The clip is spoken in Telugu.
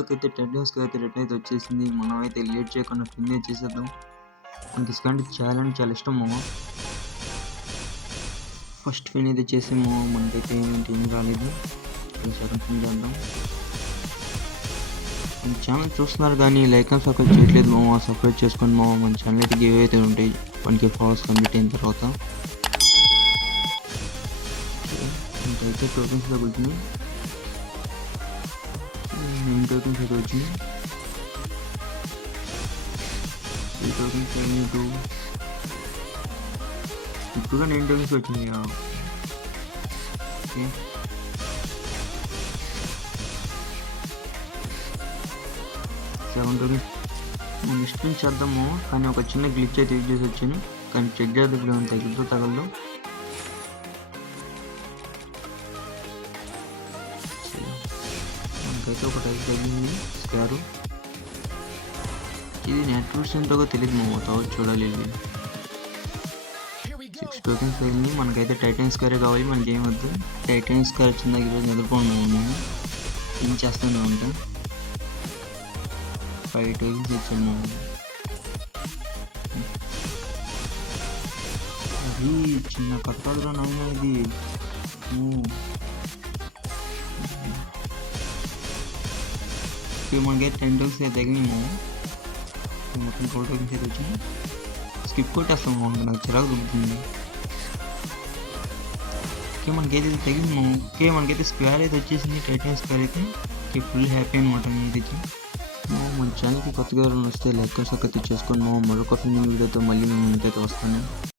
గేమ్‌లోకి అయితే 10 డేస్‌కి అయితే రిటర్న్ అయితే వచ్చేసింది. మనం అయితే లేట్ చేయకుండా ఫినిష్ చేసేద్దాం. మనకి ఇసుకంటే చాలా ఇష్టం మామ. ఫస్ట్ ఫిన్ అయితే చేసి మామ మనకైతే ఏం రాలేదు. సెకండ్ ఫిన్ చేద్దాం. మన ఛానల్ చూస్తున్నారు కానీ లైక్ అండ్ సబ్స్క్రైబ్ చేయట్లేదు మామ. సబ్స్క్రైబ్ చేసుకోండి మామ. మన ఛానల్ అయితే గివ్ అయితే ఉంటాయి 1K ఫాలోవర్స్ కంప్లీట్ అయిన తర్వాత. ఇంకైతే టోకెన్స్ తగ్గుతుంది. 9 టోకెన్స్ అయితే వచ్చినాయి. 3 టోకెన్స్ అయినాయి. ఇప్పుడు 9 టోకెన్స్ వచ్చినాయి. ఓకే, 7 టోకెన్స్ నెక్స్ట్ నుంచి చేద్దాము. కానీ ఒక చిన్న గ్లిచ్ అయితే యూజ్ చేసి వచ్చాను. కానీ చెక్ చేద్దాం ఇప్పుడు ఏమైనా తగలదు. మనకైతే ఒక టైప్ తగ్గింది స్క్వేరు. ఇది నెట్ రూట్స్ ఎంతగా తెలియదు మామూలు చూడాలి. ఇది 6 టోకెన్స్ వెళ్ళింది. మనకైతే టైటన్ స్క్వేర్ కావాలి. మనకి ఏం వద్దు. టైటన్ స్క్వేర్ వచ్చిన దగ్గర నిద్రపోన్నాము మేము. ఏం చేస్తూనే ఉంటాం. 5 టోకెన్స్ ఇచ్చాను మేము. అది చిన్న కట్టదురా నాయన ఇది. ఇప్పుడు మనకైతే 10 టోకెన్స్ అయితే తగినాము. మొత్తం 4 టోకెన్స్ అయితే వచ్చినాయి. స్కిప్ కొట్టేస్తాం బాగుంటుంది, నాకు చిరాకు దొరుకుతుంది. ఓకే, మనకైతే తగింది. ఓకే, మనకైతే స్క్వేర్ అయితే వచ్చేసింది. టైటన్ స్క్వేర్ అయితే ఫుల్ హ్యాపీ అనమాట. నేనైతే మన ఛానల్కి కొత్తగా వస్తే లైక్ సబ్స్క్రైబ్ చేసుకోండి. మరొక ఫిల్మ్ వీడియోతో మళ్ళీ మేము ముందుకైతే వస్తాను.